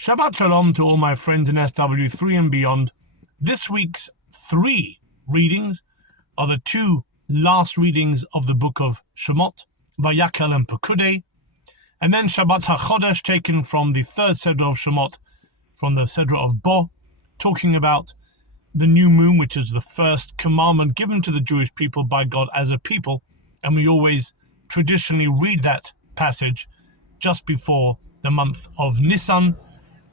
Shabbat Shalom to all my friends in SW3 and beyond. This week's 3 readings are the 2 last readings of the book of Shemot, VaYakhel and Pekudei, and then Shabbat HaChodesh taken from the 3rd Seder of Shemot, from the Seder of Bo, talking about the new moon, which is the first commandment given to the Jewish people by God as a people, and we always traditionally read that passage just before the month of Nisan,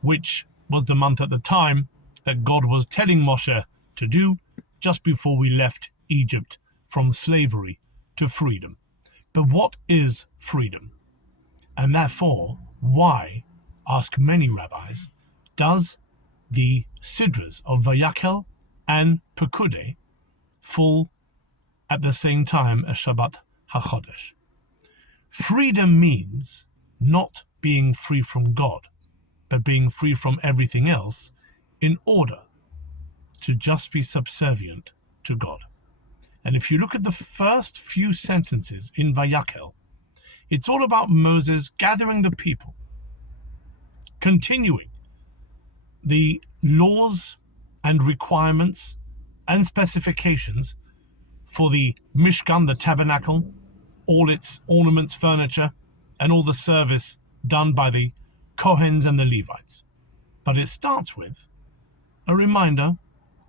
which was the month at the time that God was telling Moshe to do just before we left Egypt from slavery to freedom. But what is freedom? And therefore, why, ask many rabbis, does the Sidras of VaYakhel and Pekudei fall at the same time as Shabbat HaChodesh? Freedom means not being free from God, but being free from everything else in order to just be subservient to God. And if you look at the first few sentences in VaYakhel, it's all about Moses gathering the people, continuing the laws and requirements and specifications for the Mishkan, the tabernacle, all its ornaments, furniture, and all the service done by the Kohens and the Levites. But it starts with a reminder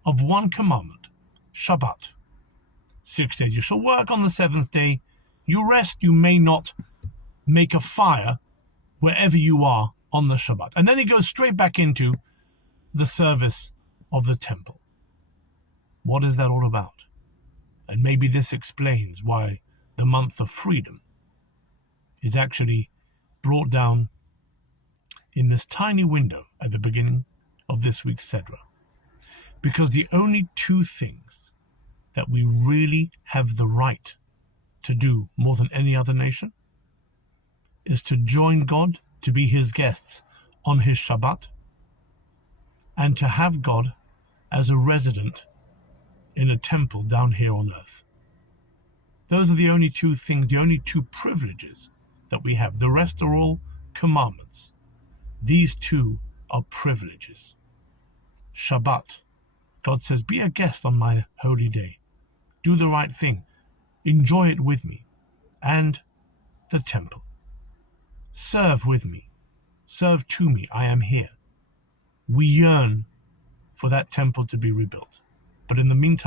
of one commandment, Shabbat. 6 days you shall work, on the 7th day you rest. You may not make a fire wherever you are on the Shabbat. And then he goes straight back into the service of the temple. What is that all about? And maybe this explains why the month of freedom is actually brought down in this tiny window at the beginning of this week's Sedra. Because the only 2 things that we really have the right to do more than any other nation is to join God, to be his guests on his Shabbat, and to have God as a resident in a temple down here on earth. Those are the only 2 things, the only 2 privileges that we have. The rest are all commandments. These 2 are privileges. Shabbat, God says, be a guest on my holy day. Do the right thing. Enjoy it with me. And the temple. Serve with me. Serve to me. I am here. We yearn for that temple to be rebuilt. But in the meantime,